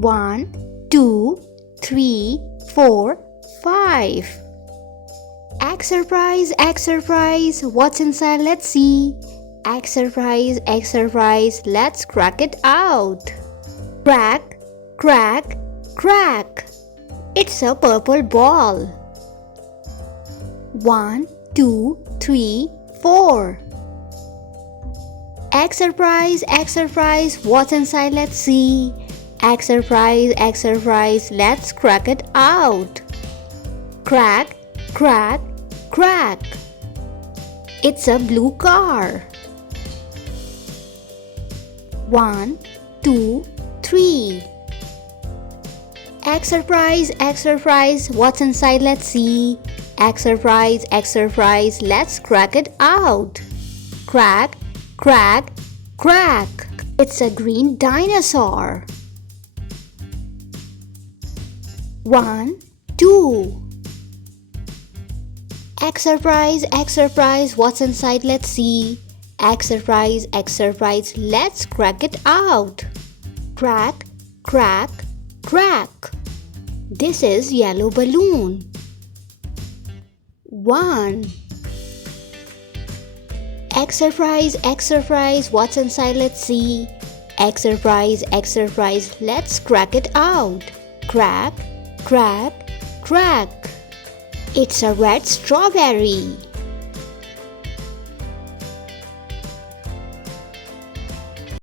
1, 2, 3, 4, 5. Egg surprise, egg surprise. What's inside? Let's see. Egg surprise, egg surprise. Let's crack it out. Crack, crack, crack. It's a purple ball. 1, 2, 3, 4. Egg surprise, egg surprise. What's inside? Let's see. Egg surprise, egg surprise. Let's crack it out. Crack, crack, crack. It's a blue car. 1, 2, 3. Egg surprise, egg surprise. What's inside? Let's see. Egg surprise, egg surprise. Let's crack it out. Crack, crack, crack. It's a green dinosaur. 1, 2. Egg surprise, egg surprise. What's inside? Let's see. Egg surprise, egg surprise. Let's crack it out. Crack, crack, crack. This is yellow balloon. 1. Egg surprise, egg surprise. What's inside? Let's see. Egg surprise, egg surprise. Let's crack it out. Crack, crack, crack. It's a red strawberry.